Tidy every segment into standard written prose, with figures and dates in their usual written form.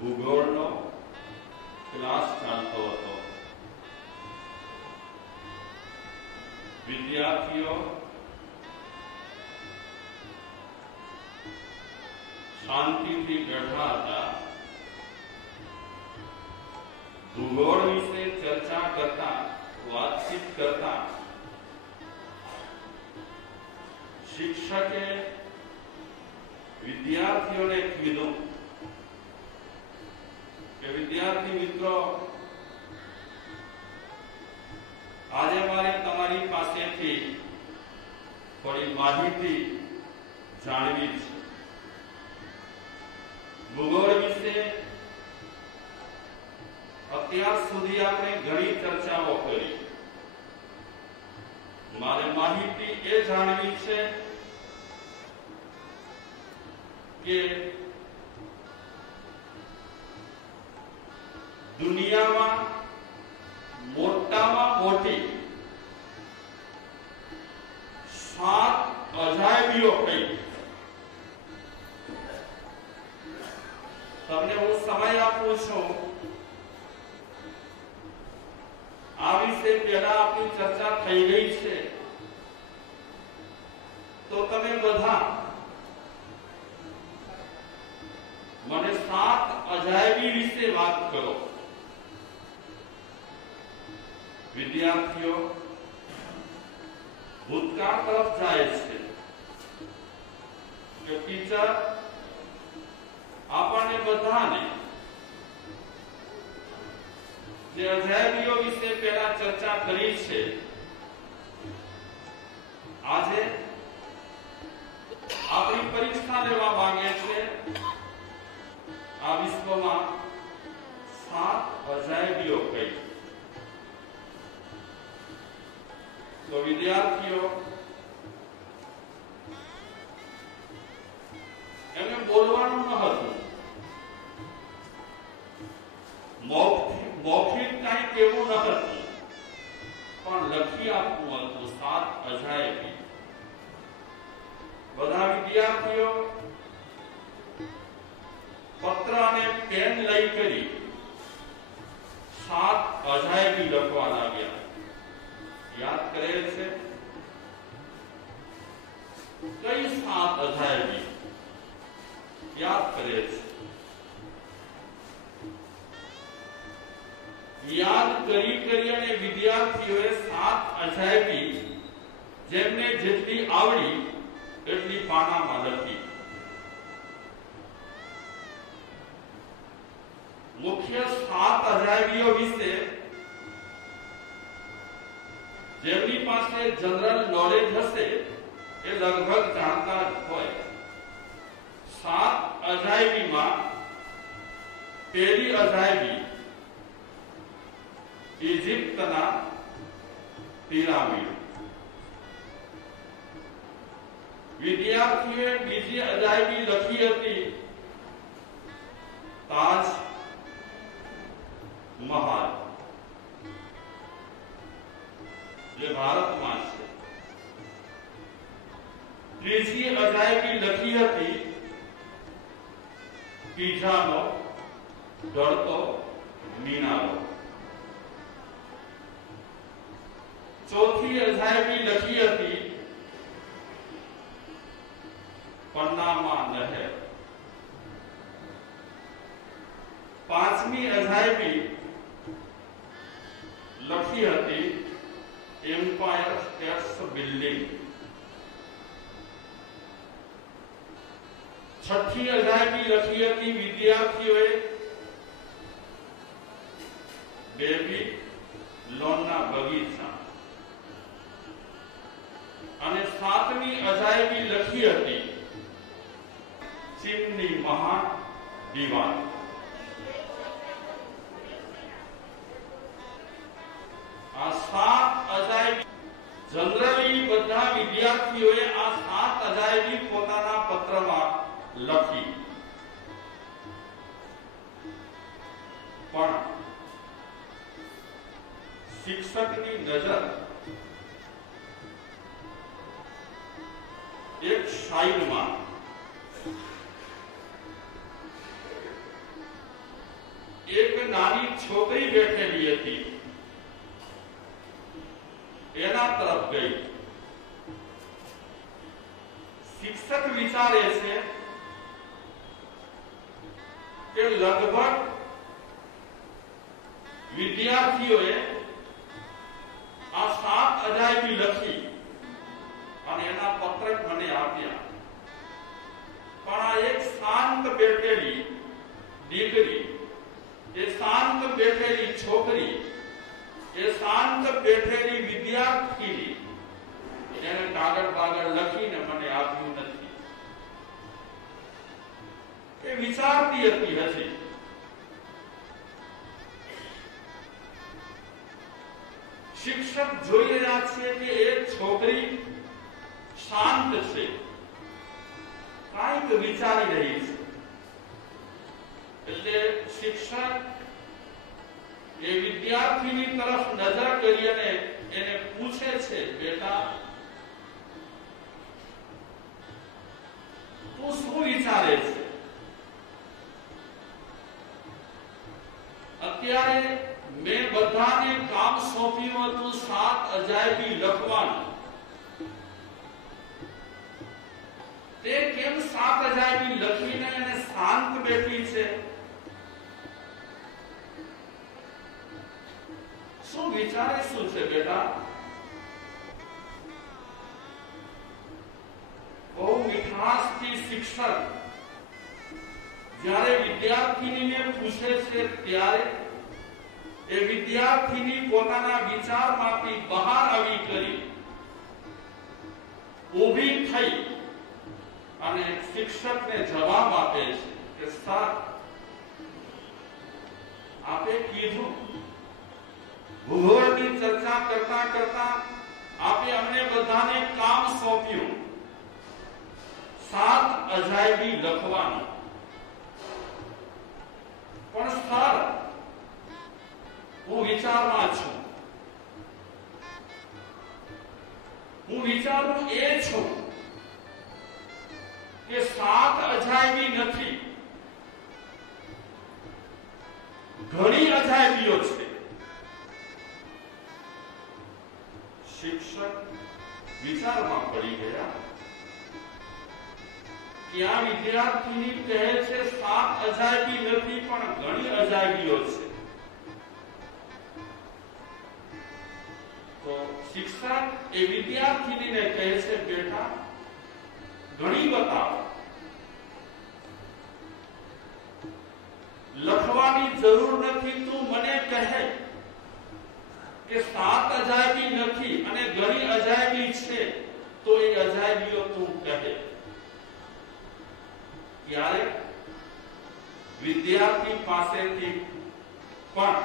ભૂગોળનો class ચાલતો હતો. વિદ્યાર્થીઓ શાંતિથી બેઠા હતા. ભૂગોળ વિશે ચર્ચા કરતા, વાતચીત કરતા શિક્ષકે વિદ્યાર્થીઓને કીધું કે વિદ્યાર્થી મિત્રો, આજે મારે તમારી પાસેથી થોડી માહિતી જાણવી છે. ભૂગોળ વિશે અત્યાર સુધી આપણે ઘણી ચર્ચાઓ કરી. મારે માહિતી એ જાણવી છે કે દુનિયામાં મોટામાં મોટી 7 અજાયબીઓ કઈ. તમને હું સમય આપું છું. આ વિશે પહેલા આપણી ચર્ચા થઈ ગઈ છે, તો તમે બધા મને 7 અજાયબી વિશે વાત કરો. વિદ્યાર્થીઓ ભૂતકાળ તરફ જાય છે કે ટીચર આપણને બધાને જે અજાયબીઓ વિશે પહેલા ચર્ચા કરી છે, આજે આપણી પરીક્ષા લેવા માંગે છે. આ વિશ્વમાં 7 અજાયબીઓ કઈ. તો વિદ્યાર્થીઓ એમને બોલવાનું ન હતું. મૌખિક કઈ કેવું ન હતું, પણ લખી આપવું હતું 7 અજાયબી. બધા વિદ્યાર્થીઓ પત્ર અને પેન લઈ કરી 7 અજાયબી લખવા લાગ્યા. યાદ કરે છે કઈ 7 અજાયબી યાદ કરે છે? યાદ કરી અને વિદ્યાર્થીઓએ 7 અજાયબી જેમને જેટલી આવડી એટલી પાનામાં લખી. મુખ્ય 7 અજાયબીઓ વિશે જેમની પાસે જનરલ નોલેજ હશે એ લગભગ જાણતા જ હોય. 7 અજાયબીમાં પહેલી અજાયબી ઇજિપ્તના પિરામિડ. વિદ્યાર્થીઓએ બીજી અજાયબી લખી હતી તાજ મહાલ, જે ભારતમાં છે. ત્રીજી અજાયબી લખી હતી પીઝાનો ઢળતો મિનારો. ચોથી અજાયબી લખી હતી પન્નામા નહેર. પાંચમી અજાયબી લખી હતી એમ્પાયર સ્ટેટ બિલ્ડિંગ. છઠ્ઠી અજાયબી લખી હતી વિદ્યાર્થીઓએ બેબી લોનના બગીચા. અને સાતમી અજાયબી લખી હતી ચીનની મહાન દીવાલ. આ 7 અજાયબી જનરલી બધા વિદ્યાર્થીઓએ આ 7 અજાયબી પોતાના પત્રમાં લખી. પણ શિક્ષકની નજર એક સાઈડમાં નાની છોકરી બેઠેલી હતી, એના તરફ ગઈ. શિક્ષક વિચારે છે કે લગભગ વિદ્યાર્થીઓએ આ 7 અજાયબી લખી અને એના પત્રક મને આપ્યા, પણ આ એક શાંત બેઠેલી દીકરી, એ શાંત બેઠેલી છોકરી, એ શાંત બેઠેલી વિદ્યાર્થીની એને કાગળ બાગળ લખીને મને આપ્યું નથી. એ વિચારતી હતી હજી. શિક્ષક જોઈ રહ્યા છે કે એ છોકરી શાંત છે, કાંઈક વિચારી રહી છે. એટલે શિક્ષક એ વિદ્યાર્થીની તરફ નજર કરી અને એને પૂછે છે, બેટા તું શું વિચારે છે? અત્યારે મેં બધાને કામ સોંપ્યું હતું 7 અજાયબી લખવાનું. તે કેમ 7 અજાયબી લખીને એને શાંત બેઠી છે? શું વિચારે શું છે બેટા? બહુ મીઠાશથી શિક્ષક જ્યારે વિદ્યાર્થીનીને પૂછે છે ત્યારે એ વિદ્યાર્થીની પોતાના વિચારમાંથી બહાર આવી કરી ઊભી થઈ અને શિક્ષકને જવાબ આપે છે કે સર, આપે કીધું, ભૂગોળની ચર્ચા કરતા કરતા આપે અમને બધાને કામ સોંપ્યું 7 અજાયબી લખવાનું, પણ સર હું વિચારમાં છું. હું વિચારું એ છું કે 7 અજાયબી નથી, ઘણી અજાયબીઓ છે. શિક્ષક વિચારમાં પડી ગયા કે આ વિદ્યાર્થીની કહે છે 7 અજાયબી નથી, પણ ઘણી અજાયબીઓ છે. તો શિક્ષક એ વિદ્યાર્થીનીને કહે છે, બેટા ઘણી બતાવો, લખવાની જરૂર નથી, તું મને કહે કે 7 અજાયબી નથી અને ઘણી અજાયબી છે, તો એ અજાયબીઓ તું કહે. ત્યારે વિદ્યાર્થી પાસેથી પણ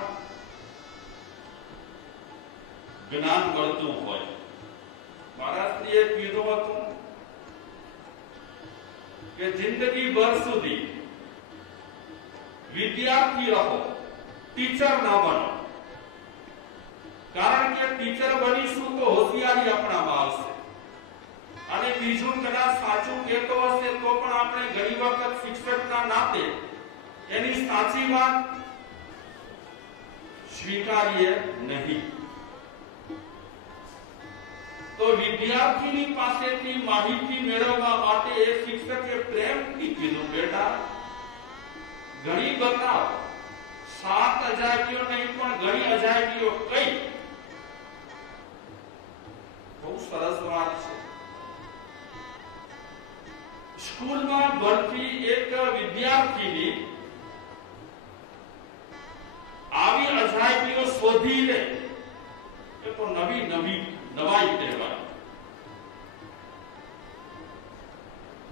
જ્ઞાન મળતું હોય. મહારાજશ્રીએ કીધું હતું કે જિંદગીભર સુધી વિદ્યાર્થી રહો, ટીચર ના બનો. કારણ કે ટીચર બનીશું તો હોશિયારી આપણામાં આવશે. અને બીજું, કદાચ સાચું કહેતો હશે તો પણ આપણે ઘણી વખત શિક્ષકના નાતે એની સાચી વાત સ્વીકારીએ નહીં. તો વિદ્યાર્થીની પાસેથી માહિતી મેળવવા માટે એ શિક્ષકે પ્રેમથી કીધું, બેટા ઘણી બતાવ, 7 અજાયબીઓ નહીં પણ ઘણી અજાયબીઓ કઈ. બહુ સરસ વાત છે. સ્કૂલમાં ભણતી એક વિદ્યાર્થીની આવી અજાયબીઓ શોધી લે એ તો નવી નવાઈ કહેવાય.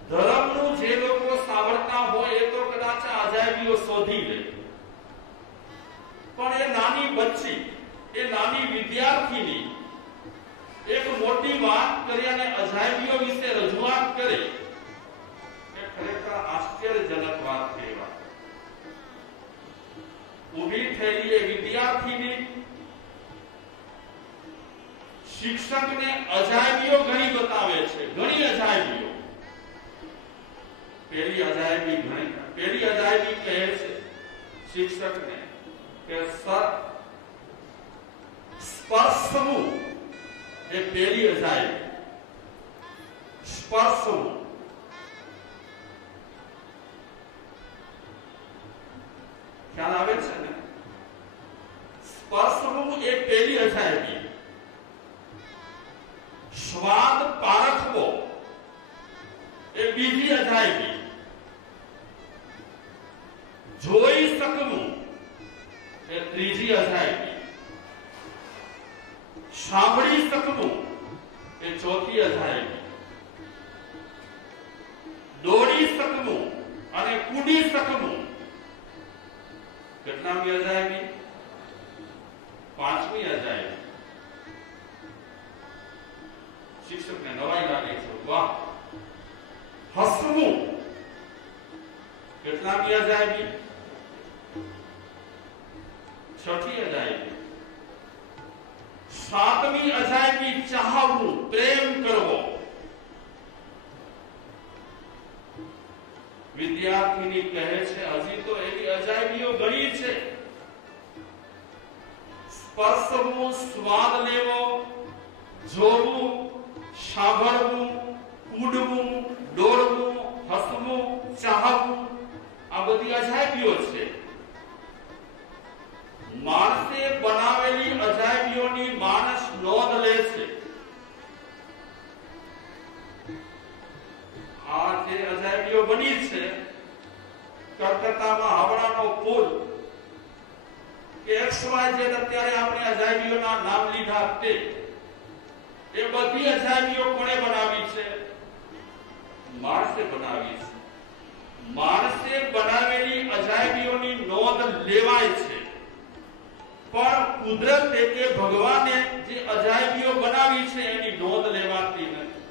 ધર્મનું જે લોકો સાંભળતા હોય એ તો કદાચ અજાયબીઓ શોધી લે, પણ એ નાની બચ્ચી, એ નાની વિદ્યાર્થીની એક મોટી વાત કરી અને અજાયબીઓ વિશે રજૂઆત કરે, એ ખરેખર આશ્ચર્યજનક વાત કહેવાય. ઊભી થયેલી એ વિદ્યાર્થીની શિક્ષકને અજાયબીઓ ઘણી બતાવે છે, ઘણી અજાયબીઓ. પેલી અજાયબી કહે છે શિક્ષકને, કે સ્પર્શવું એ પહેલી અજાયબી. સ્પર્શવું ખ્યાલ આવે છે ને? સ્પર્શવું એ પહેલી અજાયબી. સ્વાદ પારખવો એ બીજી અજાયબી. જોઈ શકવું એ ત્રીજી અજાયબી. સાંભળી શકવું એ ચોથી અજાયબી. દોડી શકવું અને કૂદી શકવું કેટલામી અજાયબી? પાંચમી અજાયબી. શિક્ષકને નવાઈ લાગે છે. વાહ! હસવું કેટલામી અજાયબી? છઠ્ઠી અજાયબી. સાતમી અજાયબી ચાહવું, પ્રેમ કરવો. વિદ્યાર્થીની કહે છે હજી તો એવી અજાયબીઓ ઘણી છે. સ્પર્શવું, સ્વાદ લેવો, જોવું, સાંભળવું, કૂદવું, દોડવું, હસવું, ચાહવું, આ બધી અજાયબીઓ છે. માણસે બનાવેલી અજાયબીઓની માણસ નોંધ લે છે. આ જે અજાયબીઓ બની છે, કલકત્તામાં હાવડાનો પુલ કે XY જે અત્યારે આપણે અજાયબીઓના નામ લીધા તે એ બધી અજાયબીઓ કોણે બનાવી છે? માણસે બનાવી છે. માણસે બનાવેલી અજાયબીઓની નોંધ લેવાય છે, પણ કુદરતે કે ભગવાને જે અજાયબીઓ બનાવી છે એની નોંધ લેવાતી નથી.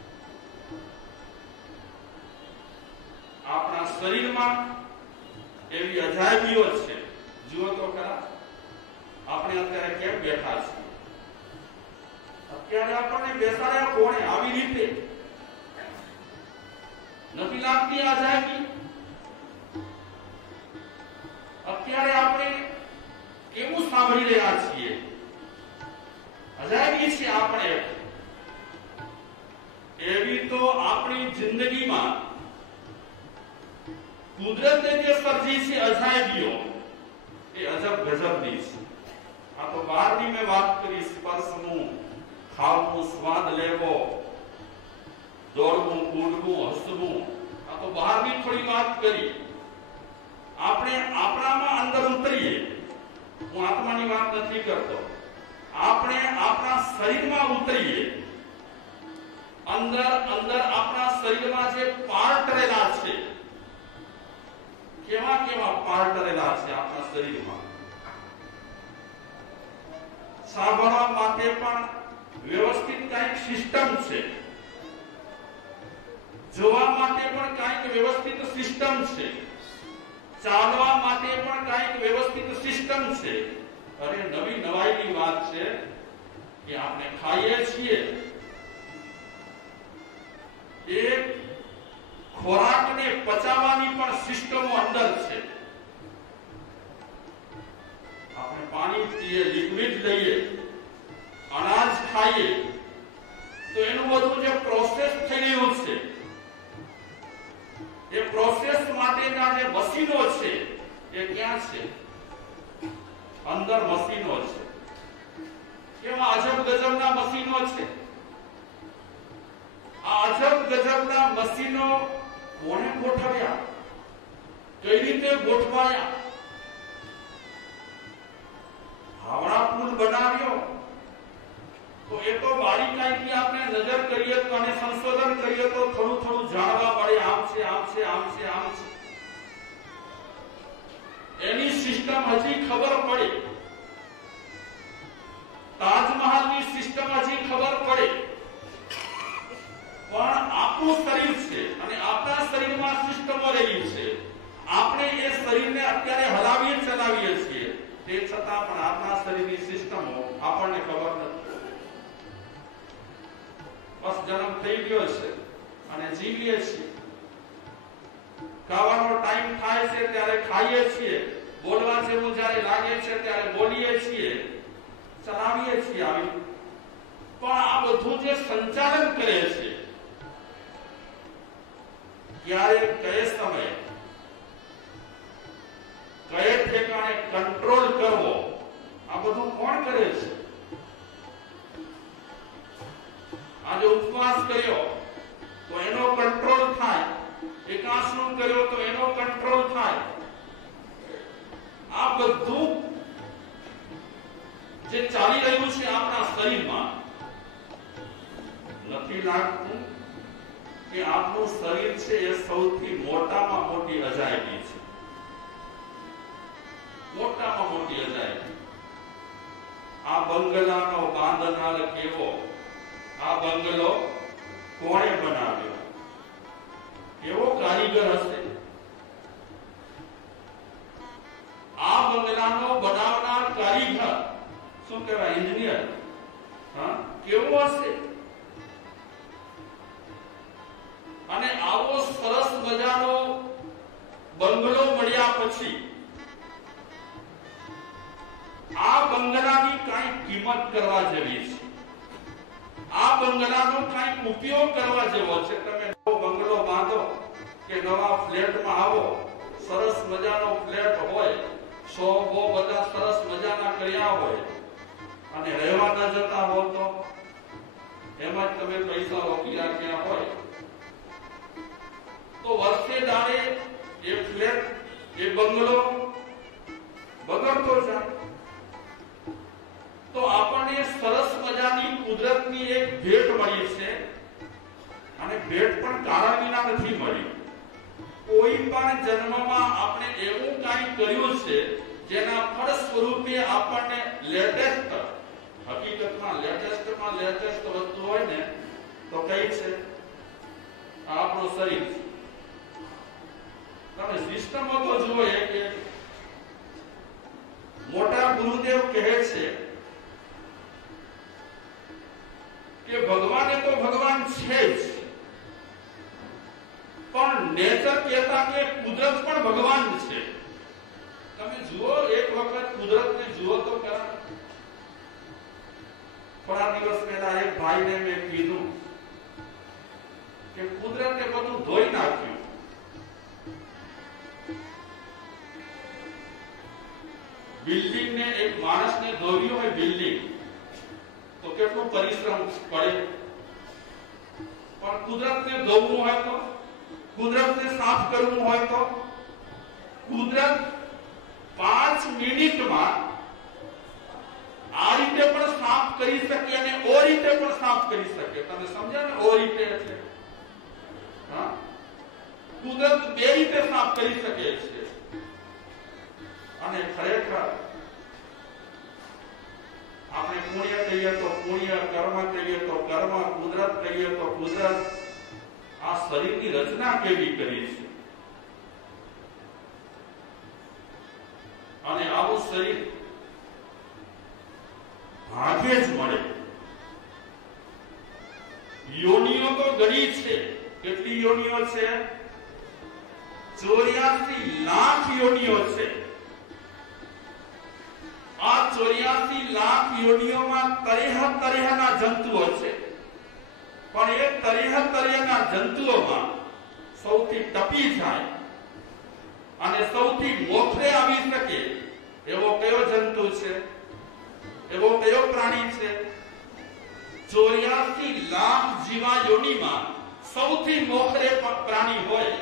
આપણા શરીરમાં એવી અજાયબીઓ છે. જુઓ તો ખરા, આપણે અત્યારે કેમ બેઠા છીએ? અત્યારે આપણને બેસાડ્યા કોણે? આવી રીતે નથી લાગતી અજાયબી? અત્યારે આપણે કેવું સાંભળી રહ્યા છીએ? અજાયબી છે આપણે. એવી તો આપણી જિંદગીમાં કુદરતે જે સર્જી છે અજાયબીઓ એ અજબ ગજબની છે. આ તો બહારની મેં વાત કરી, સ્પર્શનું, ખાવું, સ્વાદ લેવો, દોડવું, કૂદવું, હસવું, આ તો બહારની થોડી વાત કરી. આપણે આપણામાં અંદર ઉતરીએ. હું આત્માની વાત નથી કરતો. આપણે આપણા શરીરમાં ઉતરીએ. અંદર આપણા શરીરમાં જે પાર્ટ રહેલા છે, કેવા કેવા પાર્ટ રહેલા છે આપણા શરીરમાં. સાંભળવા માટે પણ વ્યવસ્થિત કંઈક સિસ્ટમ છે. જોવા માટે પણ કંઈક વ્યવસ્થિત સિસ્ટમ છે. ચાલવા માટે પણ કંઈક વ્યવસ્થિત સિસ્ટમ છે. અરે નવી નવાઈની વાત છે કે આપણે ખાઈએ છીએ એ ખોરાકને પચાવવાની પણ સિસ્ટમો અંદર છે. આપણે પાણી પીએ, લિક્વિડ લઈએ, અનાજ ખાઈએ તો એનું બધું જે પ્રોસેસ થઈ રહ્યું છે, એ પ્રોસેસ માટેના જે મશીનો છે એ ક્યાં છે? અંદર મશીનો છે. કેવા અજબ ગજબના મશીનો છે. આ અજબ ગજબના મશીનો કોણે ગોઠવ્યા? કઈ રીતે ગોઠવાયા? હાવડા પુલ બનાવ્યો તો એ તો બારીકાઈથી આપણે નજર કરીએ તો અને સંશોધન કરીએ તો થોડું થોડું જાણવા મળે. આમ છે, આમ છે, આમ છે, આમ છે. એની સિસ્ટમ હજી ખબર પડે. તાજમહલની સિસ્ટમ હજી ખબર પડે. પણ આપણું શરીર છે અને આપણા શરીરમાં સિસ્ટમો રહેલી છે. આપણે એ શરીરને અત્યારે હલાવીએ ચલાવીએ છીએ, તે છતાં પણ આપણા શરીરની સિસ્ટમો આપણને ખબર નથી. બસ જન્મ થઈ ગયો છે અને જીવીએ છીએ. ખાવાનો ટાઈમ થાય છે ત્યારે ખાઈએ છીએ બોલવા જેવું જ્યારે લાગે છે ત્યારે બોલીએ છીએ, ચલાવીએ છીએ આવી, પણ આ બધું જે સંચાલન કરે છે, ક્યારે કયે સમયે કયે ઠેકાણે કંટ્રોલ કરવો, આ બધું કોણ કરે છે? આજે ઉપવાસ કર્યો તો એનો કંટ્રોલ થાય, એકાસનો કર્યો તો એનો કંટ્રોલ થાય. આ બધું જે ચાલી રહ્યું છે આપણા શરીરમાં, નથી લાગતું કે આપણું શરીર છે એ સૌથી મોટામાં મોટી અજાયબી છે, મોટામાં મોટી અજાયબી. આ બંગલાનો બાંધનાર કેવો, આ બંગલો કોણે બનાવ્યો, કેવો કારીગર હશે? આ બંગલાનો બનાવનાર કારીગર શું કહેવાય, એન્જિનિયર, હા, કેવો હશે? અને આવો સરસ મજાનો બંગલો મળ્યા પછી આ બંગલાની કઈ કિંમત કરવા જેવી છે, આ બંગલાનો કઈ ઉપયોગ કરવા જેવો છે. તમે નવો બંગલો બાંધો કે નવા ફ્લેટમાં આવો, સરસ મજાનો ફ્લેટ હોય, શોભો બધા સરસ મજાના કર્યા હોય, અને રહેવા ન જતા હો તો એમાં જ તમે પૈસા રોકી રાખ્યા હોય, તો વર્ષે દાડે એ ફ્લેટ, એ બંગલો બગડતો જાય. તો આપણને સરસ મજાની કુદરતની એક ભેટ મળી છે, અને ભેટ પણ કારણ વિના નથી મળી. કોઈ પણ જન્મમાં આપણે એવું કંઈ કર્યું છે જેના ફળ સ્વરૂપે આપણને લેટેસ્ટ, હકીકતમાં લેટેસ્ટમાં લેટેસ્ટ વસ્તુ હોય ને તો કઈ છે? આપણું શરીર. તમે સિસ્ટમો તો જુઓ, કે મોટા ગુરુદેવ કહે છે કે ભગવાને તો ભગવાન છે જ, પણ નેચર કહેતા કે કુદરત પણ ભગવાન છે. તમે જુઓ, એક વખત કુદરતને જુઓ તો ખરા. થોડા દિવસ પહેલા એક ભાઈને મેં કીધું કે કુદરતે બધું ધોઈ નાખ્યું. બિલ્ડિંગ ને એક માણસને ધોવ્યું હોય બિલ્ડિંગ, તો કેટલું પરિશ્રમ પડે. પણ કુદરતને ધોવું હોય તો, કુદરતને સાફ કરવું હોય તો, કુદરત 5 મિનિટમાં આ રીતે પણ સાફ કરી શકે અને ઓ રીતે પણ સાફ કરી શકે. તમે સમજ્યા ને? ઓ રીતે એટલે હા, કુદરત 2 રીતે સાફ કરી શકે છે. અને ખરેખર આપણે પુણ્ય કહીએ તો પુણ્ય, કર્મ કહીએ તો કર્મ, કુદરત કહીએ તો કુદરત. આ શરીરની રચના કેવી કરી છે, અને આવું શરીર ભાગ્યે જ મળે. યોનિઓ તો ઘણી છે. કેટલી યોનિઓ છે? 84 લાખ યોનિઓ છે. આ 84 લાખ યોનિઓમાં તરેહ જંતુઓ છે, પણ એ તરેહના જંતુઓમાં સૌથી ટપી જાય અને સૌથી મોખરે આવી શકે એવો કયો જંતુ છે? એવો કયો પ્રાણી છે? 84 લાખ જીવા યોનિમાં સૌથી મોખરે પ્રાણી હોય